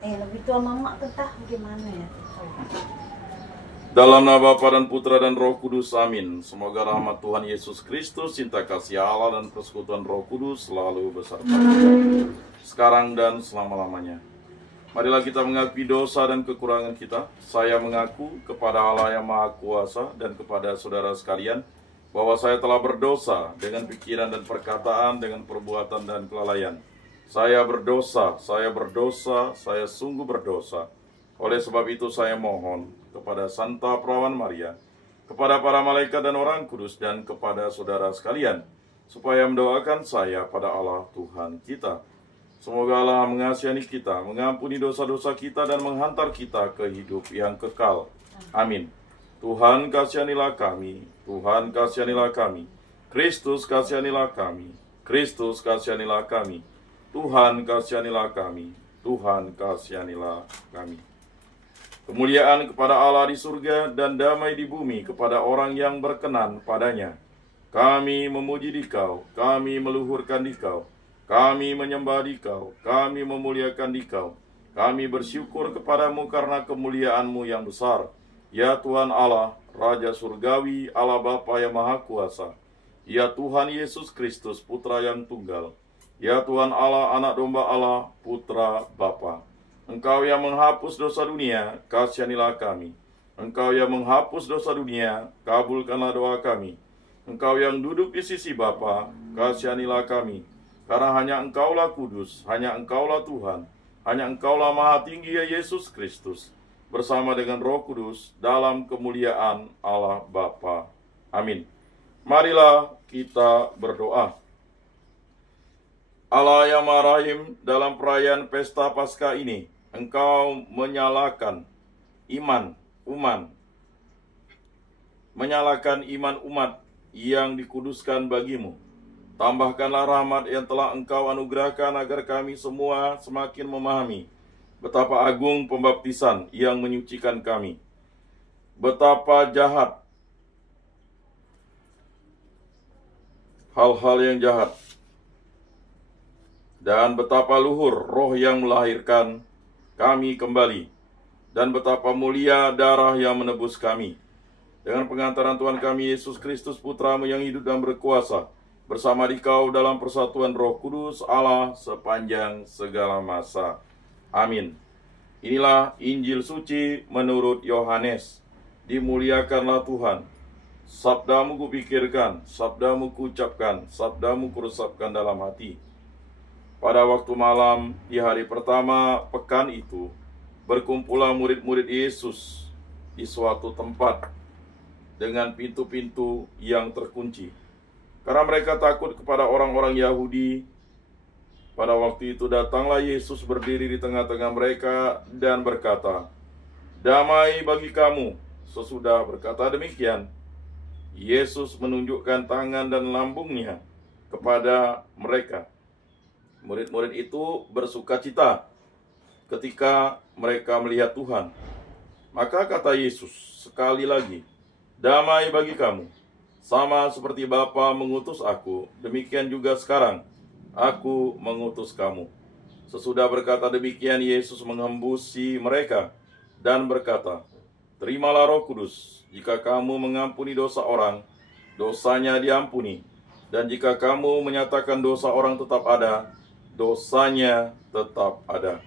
Lebih tua mama entah gimana ya. Dalam nama Bapa dan Putra dan Roh Kudus, amin. Semoga rahmat Tuhan Yesus Kristus, cinta kasih Allah dan persekutuan Roh Kudus selalu beserta kita sekarang dan selama-lamanya. Marilah kita mengakui dosa dan kekurangan kita. Saya mengaku kepada Allah yang Maha Kuasa dan kepada saudara sekalian bahwa saya telah berdosa dengan pikiran dan perkataan, dengan perbuatan dan kelalaian. Saya berdosa, saya sungguh berdosa. Oleh sebab itu saya mohon kepada Santa Perawan Maria, kepada para malaikat dan orang kudus, dan kepada saudara sekalian, supaya mendoakan saya pada Allah Tuhan kita. Semoga Allah mengasihi kita, mengampuni dosa-dosa kita, dan menghantar kita ke hidup yang kekal. Amin. Tuhan kasihanilah kami, Tuhan kasihanilah kami, Kristus kasihanilah kami, Kristus kasihanilah kami, Tuhan kasihanilah kami, Tuhan kasihanilah kami. Kemuliaan kepada Allah di surga dan damai di bumi kepada orang yang berkenan padanya. Kami memuji Dikau, kami meluhurkan Dikau, kami menyembah Dikau, kami memuliakan Dikau. Kami bersyukur kepadamu karena kemuliaan-Mu yang besar. Ya Tuhan Allah, Raja Surgawi, Allah Bapa yang Maha Kuasa. Ya Tuhan Yesus Kristus, Putra yang tunggal. Ya Tuhan Allah, Anak Domba Allah, Putra Bapa. Engkau yang menghapus dosa dunia, kasihanilah kami. Engkau yang menghapus dosa dunia, kabulkanlah doa kami. Engkau yang duduk di sisi Bapa, kasihanilah kami. Karena hanya Engkaulah kudus, hanya Engkaulah Tuhan, hanya Engkaulah Maha Tinggi ya Yesus Kristus, bersama dengan Roh Kudus dalam kemuliaan Allah Bapa. Amin. Marilah kita berdoa. Allah yang Maha Rahim, dalam perayaan pesta Paskah ini, Engkau menyalakan iman umat yang dikuduskan bagimu. Tambahkanlah rahmat yang telah Engkau anugerahkan agar kami semua semakin memahami betapa agung pembaptisan yang menyucikan kami. Betapa jahat hal-hal yang jahat, dan betapa luhur roh yang melahirkan kami kembali, dan betapa mulia darah yang menebus kami. Dengan pengantaran Tuhan kami Yesus Kristus, Putra-Mu yang hidup dan berkuasa, bersama Dikau dalam persatuan Roh Kudus Allah sepanjang segala masa. Amin. Inilah Injil suci menurut Yohanes. Dimuliakanlah Tuhan. Sabdamu kupikirkan, sabdamu kuucapkan, sabdamu kuresapkan dalam hati. Pada waktu malam di hari pertama pekan itu, berkumpullah murid-murid Yesus di suatu tempat dengan pintu-pintu yang terkunci. Karena mereka takut kepada orang-orang Yahudi. Pada waktu itu datanglah Yesus berdiri di tengah-tengah mereka dan berkata, "Damai bagi kamu." Sesudah berkata demikian, Yesus menunjukkan tangan dan lambungnya kepada mereka. Murid-murid itu bersukacita ketika mereka melihat Tuhan. Maka kata Yesus sekali lagi, "Damai bagi kamu. Sama seperti Bapa mengutus aku, demikian juga sekarang aku mengutus kamu." Sesudah berkata demikian, Yesus mengembusi mereka dan berkata, "Terimalah Roh Kudus. Jika kamu mengampuni dosa orang, dosanya diampuni. Dan jika kamu menyatakan dosa orang tetap ada, dosanya tetap ada."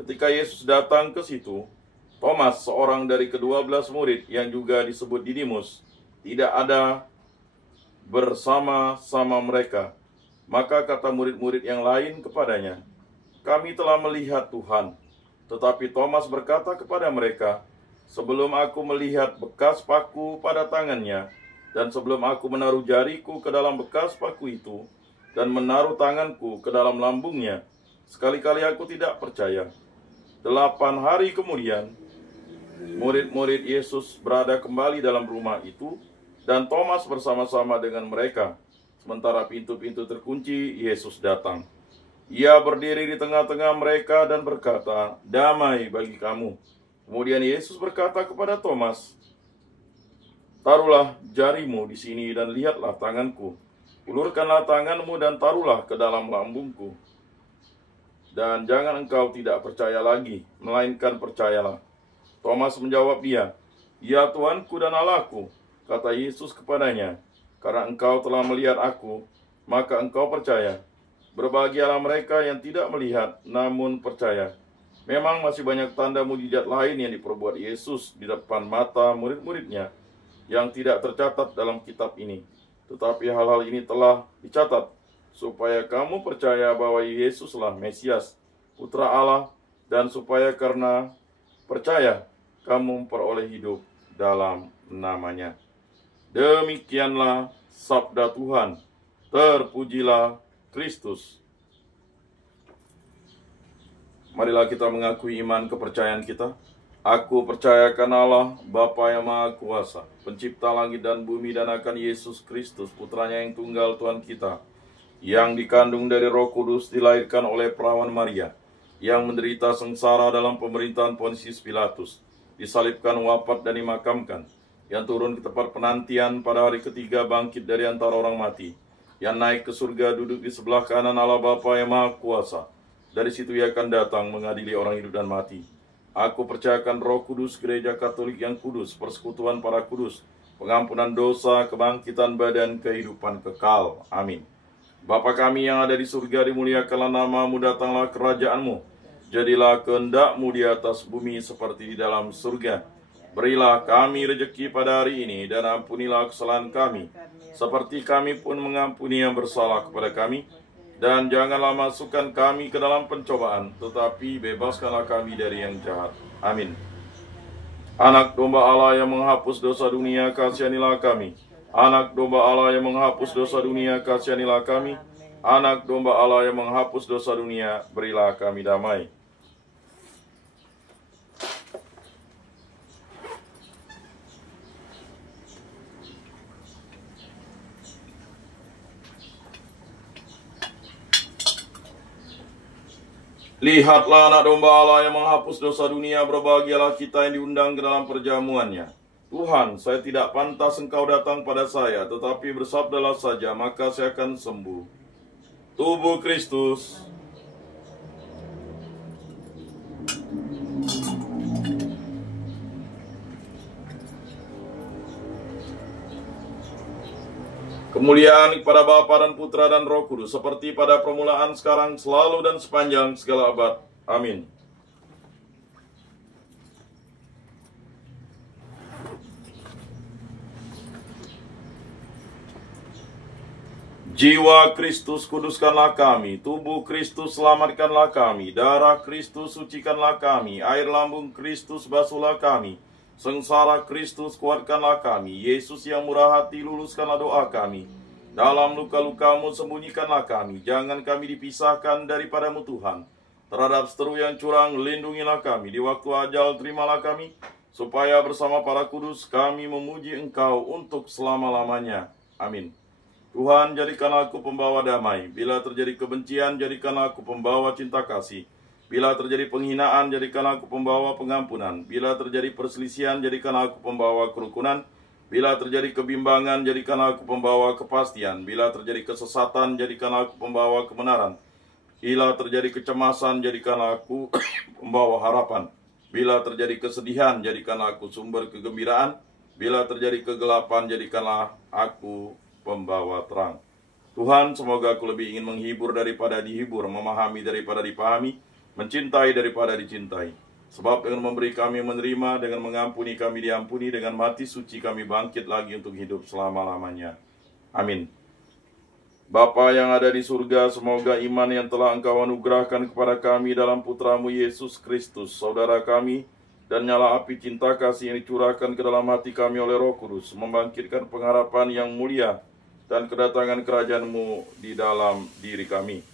Ketika Yesus datang ke situ, Thomas, seorang dari ke-12 murid yang juga disebut Didimus, tidak ada bersama-sama mereka. Maka kata murid-murid yang lain kepadanya, "Kami telah melihat Tuhan." Tetapi Thomas berkata kepada mereka, "Sebelum aku melihat bekas paku pada tangannya, dan sebelum aku menaruh jariku ke dalam bekas paku itu, dan menaruh tanganku ke dalam lambungnya, sekali-kali aku tidak percaya." 8 hari kemudian, murid-murid Yesus berada kembali dalam rumah itu, dan Thomas bersama-sama dengan mereka. Sementara pintu-pintu terkunci, Yesus datang. Ia berdiri di tengah-tengah mereka dan berkata, "Damai bagi kamu." Kemudian Yesus berkata kepada Thomas, "Taruhlah jarimu di sini dan lihatlah tanganku. Ulurkanlah tanganmu dan taruhlah ke dalam lambungku. dan jangan engkau tidak percaya lagi, melainkan percayalah. Thomas menjawab dia, "Ya Tuanku dan Allahku." Kata Yesus kepadanya, "Karena engkau telah melihat aku, maka engkau percaya. Berbahagialah mereka yang tidak melihat, namun percaya." Memang masih banyak tanda mujizat lain yang diperbuat Yesus di depan mata murid-muridnya yang tidak tercatat dalam kitab ini. Tetapi hal-hal ini telah dicatat supaya kamu percaya bahwa Yesuslah Mesias, Putra Allah, dan supaya karena percaya kamu memperoleh hidup dalam namanya. Demikianlah sabda Tuhan. Terpujilah Kristus. Marilah kita mengakui iman kepercayaan kita. Aku percayakan Allah, Bapa yang Maha Kuasa, pencipta langit dan bumi, dan akan Yesus Kristus, putranya yang tunggal Tuhan kita, yang dikandung dari Roh Kudus, dilahirkan oleh perawan Maria, yang menderita sengsara dalam pemerintahan Pontius Pilatus, disalibkan, wafat, dan dimakamkan, yang turun ke tempat penantian, pada hari ketiga bangkit dari antara orang mati, yang naik ke surga, duduk di sebelah kanan Allah Bapa yang Maha Kuasa. Dari situ ia akan datang mengadili orang hidup dan mati. Aku percayakan Roh Kudus, gereja Katolik yang kudus, persekutuan para kudus, pengampunan dosa, kebangkitan badan, kehidupan kekal. Amin. Bapa kami yang ada di surga, dimuliakanlah namamu, datanglah kerajaanmu. Jadilah kehendak-mu di atas bumi seperti di dalam surga. Berilah kami rejeki pada hari ini, dan ampunilah kesalahan kami, seperti kami pun mengampuni yang bersalah kepada kami. Dan janganlah masukkan kami ke dalam pencobaan, tetapi bebaskanlah kami dari yang jahat. Amin. Anak domba Allah yang menghapus dosa dunia, kasihanilah kami. Anak domba Allah yang menghapus dosa dunia, kasihanilah kami. Anak domba Allah yang menghapus dosa dunia, berilah kami damai. Lihatlah anak domba Allah yang menghapus dosa dunia, berbahagialah kita yang diundang ke dalam perjamuannya. Tuhan, saya tidak pantas engkau datang pada saya, tetapi bersabdalah saja, maka saya akan sembuh. Tubuh Kristus. Kemuliaan kepada Bapa dan Putra dan Roh Kudus, seperti pada permulaan, sekarang, selalu, dan sepanjang segala abad. Amin. Jiwa Kristus kuduskanlah kami, tubuh Kristus selamatkanlah kami, darah Kristus sucikanlah kami, air lambung Kristus basuhlah kami, sengsara Kristus kuatkanlah kami, Yesus yang murah hati luluskanlah doa kami, dalam luka-lukamu sembunyikanlah kami, jangan kami dipisahkan daripadamu Tuhan, terhadap seteru yang curang lindungilah kami, di waktu ajal terimalah kami, supaya bersama para kudus kami memuji Engkau untuk selama-lamanya. Amin. Tuhan, jadikanlah aku pembawa damai. Bila terjadi kebencian, jadikanlah aku pembawa cinta kasih. Bila terjadi penghinaan, jadikanlah aku pembawa pengampunan. Bila terjadi perselisihan, jadikanlah aku pembawa kerukunan. Bila terjadi kebimbangan, jadikanlah aku pembawa kepastian. Bila terjadi kesesatan, jadikanlah aku pembawa kebenaran. Bila terjadi kecemasan, jadikanlah aku pembawa harapan. Bila terjadi kesedihan, jadikanlah aku sumber kegembiraan. Bila terjadi kegelapan, jadikanlah aku pembawa terang. Tuhan, semoga aku lebih ingin menghibur daripada dihibur, memahami daripada dipahami, mencintai daripada dicintai. Sebab dengan memberi kami menerima, dengan mengampuni kami diampuni, dengan mati suci kami bangkit lagi untuk hidup selama-lamanya. Amin. Bapa yang ada di surga, semoga iman yang telah Engkau anugerahkan kepada kami dalam Putramu Yesus Kristus, saudara kami, dan nyala api cinta kasih yang dicurahkan ke dalam hati kami oleh Roh Kudus, membangkitkan pengharapan yang mulia dan kedatangan kerajaan-Mu di dalam diri kami.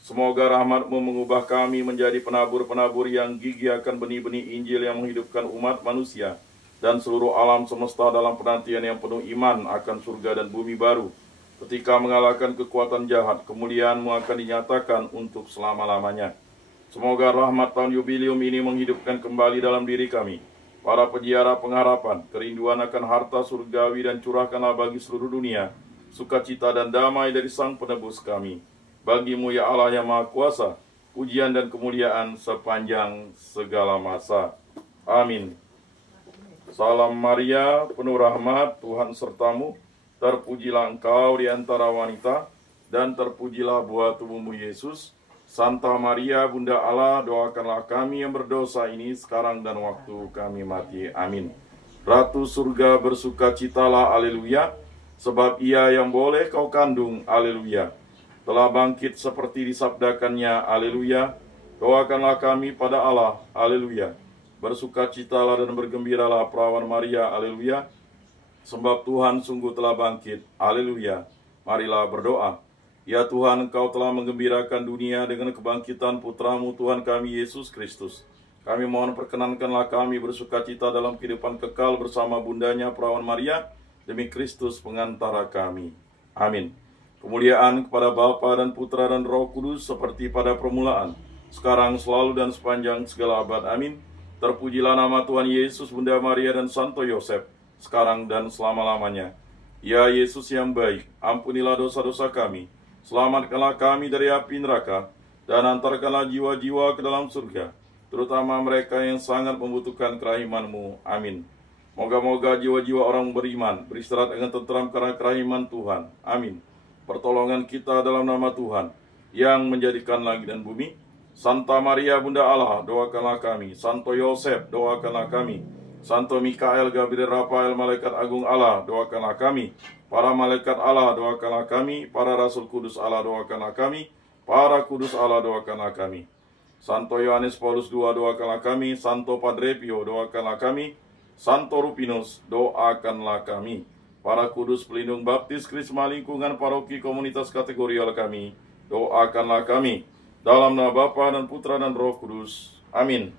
Semoga rahmat-Mu mengubah kami menjadi penabur-penabur yang gigih akan benih-benih Injil yang menghidupkan umat manusia dan seluruh alam semesta dalam penantian yang penuh iman akan surga dan bumi baru. Ketika mengalahkan kekuatan jahat, kemuliaan-Mu akan dinyatakan untuk selama-lamanya. Semoga rahmat tahun jubilium ini menghidupkan kembali dalam diri kami para penyiara pengharapan, kerinduan akan harta surgawi, dan curahkanlah bagi seluruh dunia sukacita dan damai dari Sang Penebus kami. Bagi-Mu ya Allah yang Maha Kuasa, pujian dan kemuliaan sepanjang segala masa. Amin. Salam Maria, penuh rahmat, Tuhan sertamu. Terpujilah engkau di antara wanita, dan terpujilah buah tubuhmu Yesus. Santa Maria, Bunda Allah, doakanlah kami yang berdosa ini sekarang dan waktu kami mati. Amin. Ratu surga bersukacitalah, haleluya, sebab ia yang boleh kau kandung, haleluya, telah bangkit seperti disabdakannya, haleluya. Doakanlah kami pada Allah, haleluya. Bersukacitalah dan bergembiralah perawan Maria, haleluya, sebab Tuhan sungguh telah bangkit, haleluya. Marilah berdoa. Ya Tuhan, Engkau telah menggembirakan dunia dengan kebangkitan Putramu Tuhan kami Yesus Kristus. Kami mohon perkenankanlah kami bersukacita dalam kehidupan kekal bersama bundanya perawan Maria, demi Kristus pengantara kami. Amin. Kemuliaan kepada Bapa dan Putra dan Roh Kudus seperti pada permulaan, sekarang, selalu, dan sepanjang segala abad. Amin. Terpujilah nama Tuhan Yesus, Bunda Maria, dan Santo Yosef, sekarang dan selama-lamanya. Ya Yesus yang baik, ampunilah dosa-dosa kami, selamatkanlah kami dari api neraka, dan antarkanlah jiwa-jiwa ke dalam surga, terutama mereka yang sangat membutuhkan kerahiman-Mu. Amin. Moga-moga jiwa-jiwa orang beriman beristirahat dengan tentram karena kerahiman Tuhan. Amin. Pertolongan kita dalam nama Tuhan, yang menjadikan langit dan bumi. Santa Maria, Bunda Allah, doakanlah kami. Santo Yosef, doakanlah kami. Santo Mikael, Gabriel, Rafael, malaikat agung Allah, doakanlah kami. Para malaikat Allah, doakanlah kami. Para rasul kudus Allah, doakanlah kami. Para kudus Allah, doakanlah kami. Santo Yohanes Paulus II, doakanlah kami. Santo Padre Pio, doakanlah kami. Santo Rufinus, doakanlah kami. Para kudus pelindung baptis, krisma lingkungan, paroki, komunitas kategorial kami, doakanlah kami. Dalam nama Bapa dan Putra dan Roh Kudus. Amin.